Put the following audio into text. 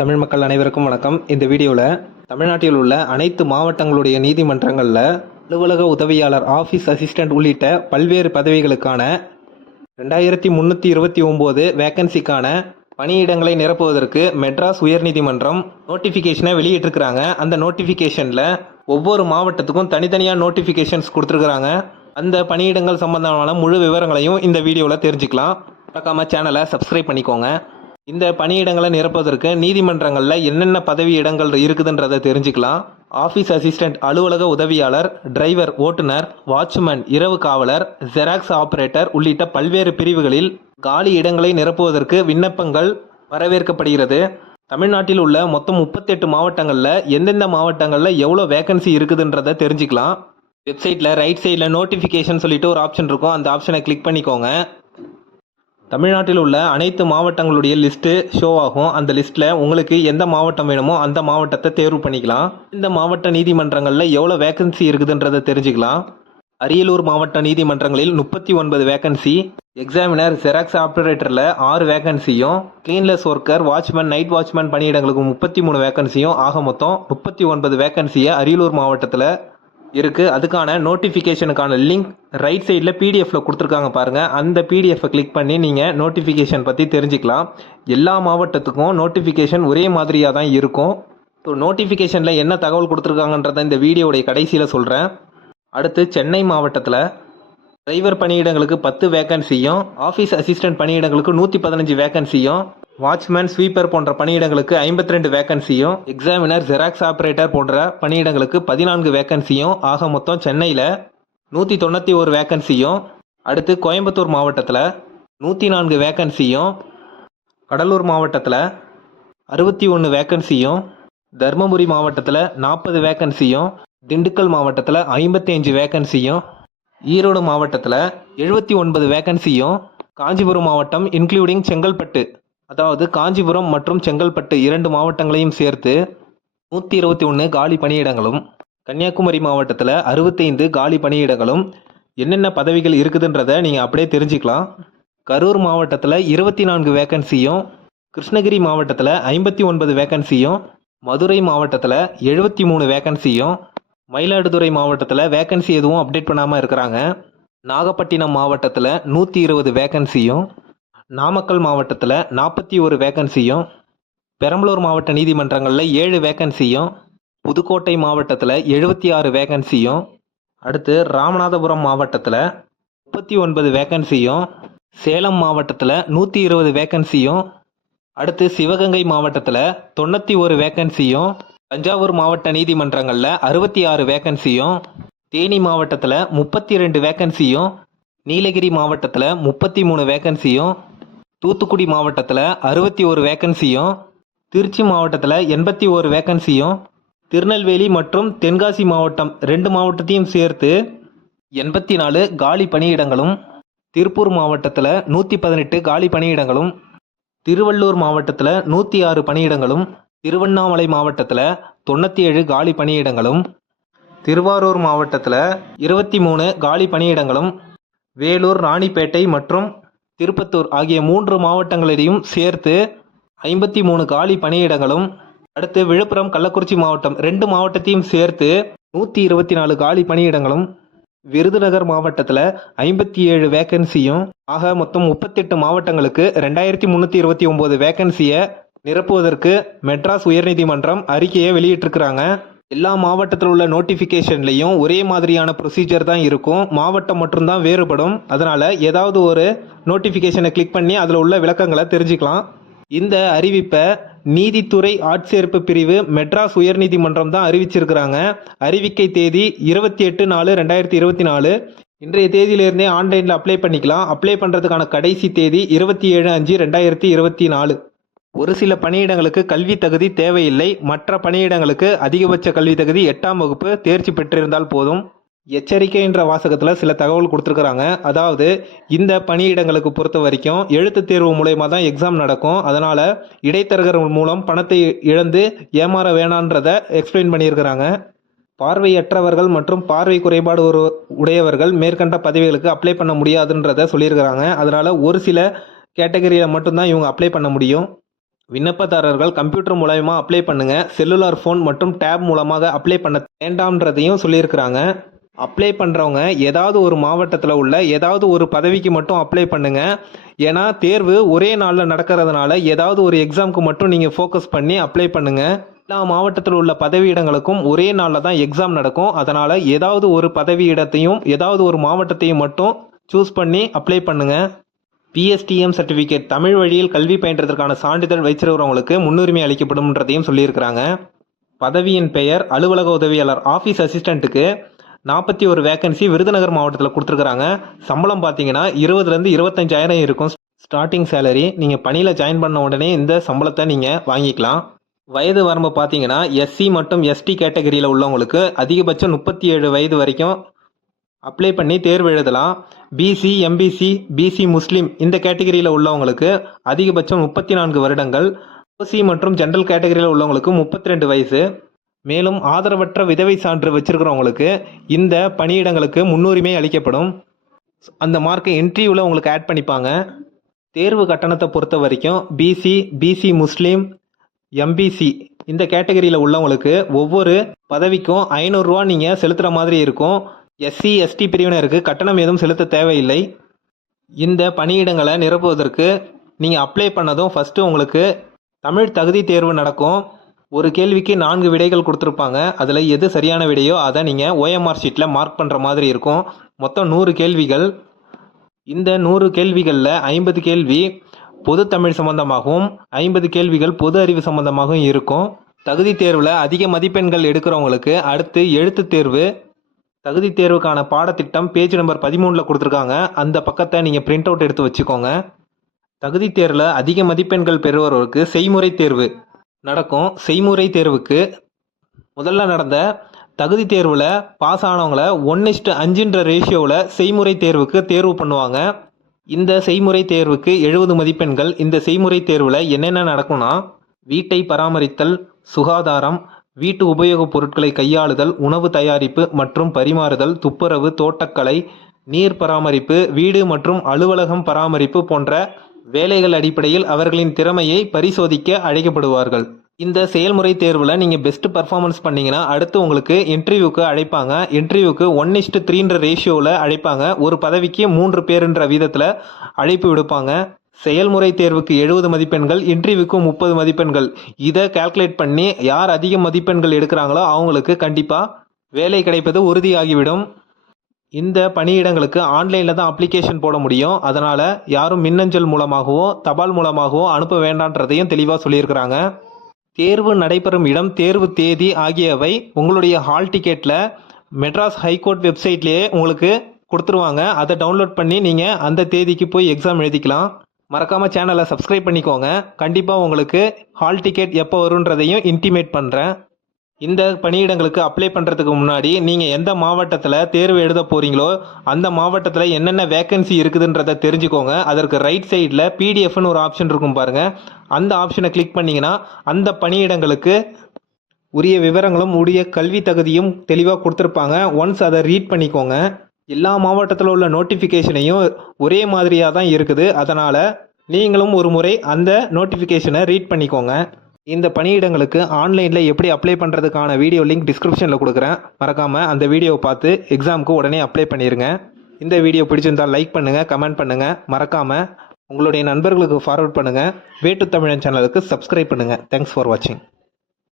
தமிழ் மக்கள் அனைவருக்கும் வணக்கம். இந்த வீடியோவில் தமிழ்நாட்டில் உள்ள அனைத்து மாவட்டங்களுடைய நீதிமன்றங்களில் அலுவலக உதவியாளர் ஆஃபீஸ் அசிஸ்டன்ட் உள்ளிட்ட பல்வேறு பதவிகளுக்கான ரெண்டாயிரத்தி முந்நூற்றி இருபத்தி ஒம்பது வேக்கன்சிக்கான பணியிடங்களை நிரப்புவதற்கு மெட்ராஸ் உயர்நீதிமன்றம் நோட்டிஃபிகேஷனை வெளியிட்டிருக்கிறாங்க. அந்த நோட்டிஃபிகேஷனில் ஒவ்வொரு மாவட்டத்துக்கும் தனித்தனியாக நோட்டிஃபிகேஷன்ஸ் கொடுத்துருக்குறாங்க. அந்த பணியிடங்கள் சம்பந்தமான முழு விவரங்களையும் இந்த வீடியோவில் தெரிஞ்சுக்கலாம். மறக்காம சேனலை சப்ஸ்கிரைப் பண்ணிக்கோங்க. இந்த பணியிடங்களை நிரப்புவதற்கு நீதிமன்றங்களில் என்னென்ன பதவி இடங்கள் இருக்குதுன்றதை தெரிஞ்சுக்கலாம். ஆஃபீஸ் அசிஸ்டன்ட் அலுவலக உதவியாளர் டிரைவர் ஓட்டுநர் வாட்ச்மேன் இரவு காவலர் ஜெராக்ஸ் ஆபரேட்டர் உள்ளிட்ட பல்வேறு பிரிவுகளில் காலி இடங்களை நிரப்புவதற்கு விண்ணப்பங்கள் வரவேற்கப்படுகிறது. தமிழ்நாட்டில் உள்ள மொத்தம் முப்பத்தெட்டு மாவட்டங்களில் எந்தெந்த மாவட்டங்களில் எவ்வளோ வேகன்சி இருக்குதுன்றதை தெரிஞ்சுக்கலாம். வெப்சைட்டில் ரைட் சைடில் நோட்டிஃபிகேஷன் சொல்லிட்டு ஒரு ஆப்ஷன் இருக்கும். அந்த ஆப்ஷனை கிளிக் பண்ணிக்கோங்க. தமிழ்நாட்டில் உள்ள அனைத்து மாவட்டங்களுடைய லிஸ்ட்டு ஷோ ஆகும். அந்த லிஸ்ட்டில் உங்களுக்கு எந்த மாவட்டம் வேணுமோ அந்த மாவட்டத்தை தேர்வு பண்ணிக்கலாம். இந்த மாவட்ட நீதிமன்றங்களில் எவ்வளோ வேகன்சி இருக்குதுன்றதை தெரிஞ்சுக்கலாம். அரியலூர் மாவட்ட நீதிமன்றங்களில் முப்பத்தி ஒன்பது வேகன்சி எக்ஸாமினர் ஜெராக்ஸ் ஆப்ரேட்டரில் ஆறு வேகன்சியும் cleanliness worker watchman night watchman பணியிடங்களுக்கு முப்பத்தி மூணு வேகன்சியும் ஆக மொத்தம் முப்பத்தி ஒன்பது வேகன்சியை அரியலூர் மாவட்டத்தில் இருக்குது அதுக்கான நோட்டிஃபிகேஷனுக்கான லிங்க் ரைட் சைடில் பிடிஎஃப்பில் கொடுத்துருக்காங்க பாருங்கள் அந்த பிடிஎஃப்பை கிளிக் பண்ணி நீங்கள் நோட்டிஃபிகேஷன் பற்றி தெரிஞ்சுக்கலாம். எல்லா மாவட்டத்துக்கும் நோட்டிஃபிகேஷன் ஒரே மாதிரியாக தான் இருக்கும். ஸோ நோட்டிஃபிகேஷனில் என்ன தகவல் கொடுத்துருக்காங்கன்றத இந்த வீடியோடைய கடைசியில் சொல்கிறேன் அடுத்து சென்னை மாவட்டத்தில் டிரைவர் பணியிடங்களுக்கு பத்து வேகன்சியும் ஆஃபீஸ் அசிஸ்டன்ட் பணியிடங்களுக்கு நூற்றி பதினஞ்சு வேகன்சியும் வாட்ச்மேன் ஸ்வீப்பர் போன்ற பணியிடங்களுக்கு ஐம்பத்தி ரெண்டு வேகன்சியும் எக்ஸாமினர் ஜெராக்ஸ் ஆபரேட்டர் போன்ற பணியிடங்களுக்கு பதினான்கு வேகன்சியும் ஆக மொத்தம் சென்னையில் நூற்றி தொண்ணூற்றி ஒரு வேகன்சியும் அடுத்து கோயம்புத்தூர் மாவட்டத்தில் நூற்றி நான்கு வேகன்சியும் கடலூர் மாவட்டத்தில் அறுபத்தி ஒன்று வேகன்சியும் தருமபுரி மாவட்டத்தில் நாற்பது வேகன்சியும் திண்டுக்கல் மாவட்டத்தில் ஐம்பத்தி அஞ்சு வேகன்சியும் ஈரோடு மாவட்டத்தில் எழுபத்தி ஒன்பது வேகன்சியும் காஞ்சிபுரம் மாவட்டம் இன்க்ளூடிங் செங்கல்பட்டு. அதாவது காஞ்சிபுரம் மற்றும் செங்கல்பட்டு இரண்டு மாவட்டங்களையும் சேர்த்து நூற்றி இருபத்தி ஒன்று காலி பணியிடங்களும் கன்னியாகுமரி மாவட்டத்தில் அறுபத்தைந்து காலி பணியிடங்களும் என்னென்ன பதவிகள் இருக்குதுன்றதை நீங்கள் அப்படியே தெரிஞ்சுக்கலாம். கரூர் மாவட்டத்தில் இருபத்தி நான்கு வேகன்சியும் கிருஷ்ணகிரி மாவட்டத்தில் ஐம்பத்தி ஒன்பது வேகன்சியும் மதுரை மாவட்டத்தில் எழுபத்தி மூணு வேகன்சியும் மயிலாடுதுறை மாவட்டத்தில் வேகன்சி எதுவும் அப்டேட் பண்ணாமல் இருக்கிறாங்க. நாகப்பட்டினம் மாவட்டத்தில் நூற்றி இருபது வேகன்சியும் நாமக்கல் மாவட்டத்தில் நாற்பத்தி ஒரு வேகன்சியும் பெரம்பலூர் மாவட்ட நீதிமன்றங்களில் ஏழு வேகன்சியும் புதுக்கோட்டை மாவட்டத்தில் எழுபத்தி ஆறு வேகன்சியும் அடுத்து ராமநாதபுரம் மாவட்டத்தில் முப்பத்தி ஒன்பது வேகன்சியும் சேலம் மாவட்டத்தில் நூற்றி இருபது வேகன்சியும் அடுத்து சிவகங்கை மாவட்டத்தில் தொண்ணூற்றி ஒரு வேகன்சியும் தஞ்சாவூர் மாவட்ட நீதிமன்றங்களில் அறுபத்தி ஆறு வேகன்சியும் தேனி மாவட்டத்தில் முப்பத்தி ரெண்டு வேகன்சியும் நீலகிரி மாவட்டத்தில் முப்பத்தி மூணு வேகன்சியும் தூத்துக்குடி மாவட்டத்தில் அறுபத்தி ஒரு வேக்கன்சியும் திருச்சி மாவட்டத்தில் எண்பத்தி ஒரு வேக்கன்சியும் திருநெல்வேலி மற்றும் தென்காசி மாவட்டம் ரெண்டு மாவட்டத்தையும் சேர்த்து எண்பத்தி நாலு காலி பணியிடங்களும் திருப்பூர் மாவட்டத்தில் நூற்றி பதினெட்டு காலி பணியிடங்களும் திருவள்ளூர் மாவட்டத்தில் நூற்றி ஆறு பணியிடங்களும் திருவண்ணாமலை மாவட்டத்தில் தொண்ணூற்றி ஏழு காலி பணியிடங்களும் திருவாரூர் மாவட்டத்தில் இருபத்தி மூணு காலி பணியிடங்களும் வேலூர் ராணிப்பேட்டை மற்றும் திருப்பத்தூர் ஆகிய மூன்று மாவட்டங்களிடையும் சேர்த்து ஐம்பத்தி மூணு காலி பணியிடங்களும் அடுத்து விழுப்புரம் கள்ளக்குறிச்சி மாவட்டம் ரெண்டு மாவட்டத்தையும் சேர்த்து நூற்றி இருபத்தி நாலு காலி பணியிடங்களும் விருதுநகர் மாவட்டத்தில் ஐம்பத்தி ஏழு வேகன்சியும் ஆக மொத்தம் முப்பத்தெட்டு மாவட்டங்களுக்கு ரெண்டாயிரத்தி முந்நூற்றி இருபத்தி ஒம்பது வேகன்சியை நிரப்புவதற்கு மெட்ராஸ் உயர்நீதிமன்றம் அறிக்கையை வெளியிட்டிருக்கிறாங்க. எல்லா மாவட்டத்தில் உள்ள நோட்டிஃபிகேஷன்லையும் ஒரே மாதிரியான ப்ரொசீஜர் தான் இருக்கும். மாவட்டம் மட்டும்தான் வேறுபடும். அதனால் ஏதாவது ஒரு நோட்டிஃபிகேஷனை கிளிக் பண்ணி அதில் உள்ள விளக்கங்களை தெரிஞ்சுக்கலாம். இந்த அறிவிப்பை நீதித்துறை ஆட்சேர்ப்பு பிரிவு மெட்ராஸ் உயர்நீதிமன்றம் தான் அறிவிச்சிருக்கிறாங்க. அறிவிக்கை தேதி இருபத்தி எட்டு நாலு ரெண்டாயிரத்தி இருபத்தி நாலு. இன்றைய தேதியிலிருந்தே ஆன்லைனில் அப்ளை பண்ணிக்கலாம். அப்ளை பண்ணுறதுக்கான கடைசி தேதி இருபத்தி ஏழு அஞ்சு ரெண்டாயிரத்தி இருபத்தி நாலு. ஒரு சில பணியிடங்களுக்கு கல்வி தகுதி தேவையில்லை. மற்ற பணியிடங்களுக்கு அதிகபட்ச கல்வி தகுதி எட்டாம் வகுப்பு தேர்ச்சி பெற்றிருந்தால் போதும். எச்சரிக்கை என்ற வாசகத்தில் சில தகவல் கொடுத்துருக்குறாங்க. அதாவது இந்த பணியிடங்களுக்கு பொறுத்த வரைக்கும் எழுத்து தேர்வு மூலயமா தான் எக்ஸாம் நடக்கும். அதனால் இடைத்தரகர்கள் மூலம் பணத்தை இழந்து ஏமாற வேணான்றதை எக்ஸ்பிளைன் பண்ணியிருக்கிறாங்க. பார்வையற்றவர்கள் மற்றும் பார்வை குறைபாடு ஒரு உடையவர்கள் மேற்கண்ட பதவிகளுக்கு அப்ளை பண்ண முடியாதுன்றதை சொல்லியிருக்கிறாங்க. அதனால் ஒரு சில கேட்டகரியில் மட்டும்தான் இவங்க அப்ளை பண்ண முடியும். விண்ணப்பதாரர்கள் கம்ப்யூட்டர் மூலயமா அப்ளை பண்ணுங்க. செல்லுலார் ஃபோன் மற்றும் டேப் மூலமாக அப்ளை பண்ண வேண்டாம்ன்றதையும் சொல்லியிருக்கிறாங்க. அப்ளை பண்ணுறவங்க ஏதாவது ஒரு மாவட்டத்தில் உள்ள ஏதாவது ஒரு பதவிக்கு மட்டும் அப்ளை பண்ணுங்க. ஏன்னா தேர்வு ஒரே நாளில் நடக்கிறதுனால ஏதாவது ஒரு எக்ஸாமுக்கு மட்டும் நீங்கள் ஃபோக்கஸ் பண்ணி அப்ளை பண்ணுங்க. எல்லா மாவட்டத்தில் உள்ள பதவியிடங்களுக்கும் ஒரே நாளில் தான் எக்ஸாம் நடக்கும். அதனால் ஏதாவது ஒரு பதவியிடத்தையும் ஏதாவது ஒரு மாவட்டத்தையும் மட்டும் சூஸ் பண்ணி அப்ளை பண்ணுங்கள் பிஎஸ்டிஎம் சர்டிஃபிகேட் தமிழ் வழியில் கல்வி பயின்றதற்கான சான்றிதழ் வைச்சிருக்கிறவங்களுக்கு முன்னுரிமை அளிக்கப்படும்ன்றதையும் சொல்லியிருக்கிறாங்க. பதவியின் பெயர் அலுவலக உதவியாளர் ஆஃபீஸ் அசிஸ்டண்ட்டுக்கு நாற்பத்தி ஒரு வேகன்சி விருதுநகர் மாவட்டத்தில் கொடுத்துருக்குறாங்க. சம்பளம் பார்த்தீங்கன்னா இருபதுலேருந்து இருபத்தஞ்சாயிரம் இருக்கும். ஸ்டார்டிங் சேலரி நீங்கள் பணியில் ஜாயின் பண்ண உடனே இந்த சம்பளத்தை நீங்கள் வாங்கிக்கலாம். வயது வரம்பு பார்த்தீங்கன்னா எஸ்சி மற்றும் எஸ்டி கேட்டகரியில் உள்ளவங்களுக்கு அதிகபட்சம் முப்பத்தி ஏழு வயது வரைக்கும் அப்ளை பண்ணி தேர்வு எழுதலாம். பிசி எம்பிசி பிசி முஸ்லீம் இந்த கேட்டகரியில் உள்ளவங்களுக்கு அதிகபட்சம் முப்பத்தி நான்கு வருடங்கள் ஓசி மற்றும் ஜென்ரல் கேட்டகரியில் உள்ளவங்களுக்கு முப்பத்தி ரெண்டு வயசு. மேலும் ஆதரவற்ற விதவை சான்று வச்சிருக்கிறவங்களுக்கு இந்த பணியிடங்களுக்கு முன்னுரிமை அளிக்கப்படும். அந்த மார்க்கை இன்டர்வியூவில் உங்களுக்கு ஆட் பண்ணிப்பாங்க. தேர்வு கட்டணத்தை பொறுத்த வரைக்கும் பிசி பிசி முஸ்லீம் எம்பிசி இந்த கேட்டகரியில் உள்ளவங்களுக்கு ஒவ்வொரு பதவிக்கும் ஐநூறுரூவா நீங்கள் செலுத்துகிற மாதிரி இருக்கும். எஸ்சி எஸ்டி பிரிவினருக்கு கட்டணம் எதுவும் செலுத்த தேவையில்லை. இந்த பணியிடங்களை நிரப்புவதற்கு நீங்கள் அப்ளை பண்ணதும் ஃபஸ்ட்டு உங்களுக்கு தமிழ் தகுதி தேர்வு நடக்கும். ஒரு கேள்விக்கு நான்கு விடைகள் கொடுத்துருப்பாங்க. அதில் எது சரியான விடையோ அதை நீங்கள் ஓஎம்ஆர் ஷீட்டில் மார்க் பண்ணுற மாதிரி இருக்கும். மொத்தம் நூறு கேள்விகள். இந்த நூறு கேள்விகளில் ஐம்பது கேள்வி பொது தமிழ் சம்பந்தமாகவும் ஐம்பது கேள்விகள் பொது அறிவு சம்பந்தமாகவும் இருக்கும். தகுதி தேர்வில் அதிக மதிப்பெண்கள் எடுக்கிறவங்களுக்கு அடுத்து எழுத்து தேர்வு தகுதி தேர்வுக்கான பாடத்திட்டம் பேஜ் நம்பர் பதிமூணில் கொடுத்துருக்காங்க. அந்த பக்கத்தை நீங்கள் பிரிண்ட் அவுட் எடுத்து வச்சுக்கோங்க. தகுதி தேர்வில் அதிக மதிப்பெண்கள் பெறுவர்களுக்கு செய்முறை தேர்வு நடக்கும். செய்முறை தேர்வுக்கு முதல்ல நடந்த தகுதி தேர்வில் பாஸ் ஆனவங்கள ஒன் இஸ்ட்டு அஞ்சுன்ற ரேஷியோவில் செய்முறை தேர்வுக்கு தேர்வு பண்ணுவாங்க. இந்த செய்முறை தேர்வுக்கு எழுபது மதிப்பெண்கள். இந்த செய்முறை தேர்வில் என்னென்ன நடக்கும்னா வீட்டை பராமரித்தல் சுகாதாரம் வீட்டு உபயோகப் பொருட்களை கையாளுதல் உணவு தயாரிப்பு மற்றும் பரிமாறுதல் துப்புரவு தோட்டக்கலை நீர் பராமரிப்பு வீடு மற்றும் அலுவலகம் பராமரிப்பு போன்ற வேலைகள் அடிப்படையில் அவர்களின் திறமையை பரிசோதிக்க அழைக்கப்படுவார்கள். இந்த செயல்முறை தேர்வில் நீங்கள் பெஸ்ட் பர்ஃபார்மன்ஸ் பண்ணிங்கன்னா அடுத்து உங்களுக்கு இன்டர்வியூக்கு அழைப்பாங்க. இன்டர்வியூக்கு ஒன் இஸ்ட்டு த்ரீன்ற ரேஷியோவில் அழைப்பாங்க. ஒரு பதவிக்கு மூன்று பேருன்ற வீதத்தில் அழைப்பு விடுப்பாங்க. செயல்முறை தேர்வுக்கு எழுபது மதிப்பெண்கள் இன்டர்வியூக்கு முப்பது மதிப்பெண்கள். இதை கால்குலேட் பண்ணி யார் அதிக மதிப்பெண்கள் எடுக்கிறாங்களோ அவங்களுக்கு கண்டிப்பாக வேலை கிடைப்பது உறுதியாகிவிடும். இந்த பணியிடங்களுக்கு ஆன்லைனில் தான் அப்ளிகேஷன் போட முடியும். அதனால் யாரும் மின்னஞ்சல் மூலமாகவோ தபால் மூலமாகவோ அனுப்ப வேண்டான்றதையும் தெளிவாக சொல்லியிருக்கிறாங்க. தேர்வு நடைபெறும் இடம் தேர்வு தேதி ஆகியவை உங்களுடைய ஹால் டிக்கெட்டில் மெட்ராஸ் ஹைகோர்ட் வெப்சைட்லேயே உங்களுக்கு கொடுத்துருவாங்க. அதை டவுன்லோட் பண்ணி நீங்கள் அந்த தேதிக்கு போய் எக்ஸாம் எழுதிக்கலாம். மறக்காமல் சேனலை சப்ஸ்கிரைப் பண்ணிக்கோங்க. கண்டிப்பாக உங்களுக்கு ஹால் டிக்கெட் எப்போ வருன்றதையும் இன்டிமேட் பண்ணுறேன் இந்த பணியிடங்களுக்கு அப்ளை பண்ணுறதுக்கு முன்னாடி நீங்கள் எந்த மாவட்டத்தில் தேர்வு எழுத போகிறீங்களோ அந்த மாவட்டத்தில் என்னென்ன வேக்கன்சி இருக்குதுன்றதை தெரிஞ்சுக்கோங்க. அதற்கு ரைட் சைடில் பிடிஎஃப்னு ஒரு ஆப்ஷன் இருக்கும் பாருங்கள் அந்த ஆப்ஷனை கிளிக் பண்ணிங்கன்னா அந்த பணியிடங்களுக்கு உரிய விவரங்களும் உரிய கல்வி தகுதியும் தெளிவாக கொடுத்துருப்பாங்க. ஒன்ஸ் அதை ரீட் பண்ணிக்கோங்க. எல்லா மாவட்டத்தில் உள்ள நோட்டிஃபிகேஷனையும் ஒரே மாதிரியாக தான் இருக்குது. அதனால் நீங்களும் ஒரு முறை அந்த நோட்டிஃபிகேஷனை ரீட் பண்ணிக்கோங்க. இந்த பணியிடங்களுக்கு ஆன்லைனில் எப்படி அப்ளை பண்ணுறதுக்கான வீடியோ லிங்க் டிஸ்கிரிப்ஷனில் கொடுக்குறேன். மறக்காமல் அந்த வீடியோவை பார்த்து எக்ஸாமுக்கு உடனே அப்ளை பண்ணிடுங்க இந்த வீடியோ பிடிச்சிருந்தால் லைக் பண்ணுங்கள் கமெண்ட் பண்ணுங்கள் மறக்காமல் உங்களுடைய நண்பர்களுக்கு ஃபார்வர்ட் பண்ணுங்கள் வேட்டு தமிழன் சேனலுக்கு சப்ஸ்கிரைப் பண்ணுங்கள் தேங்க்ஸ் ஃபார் வாட்சிங்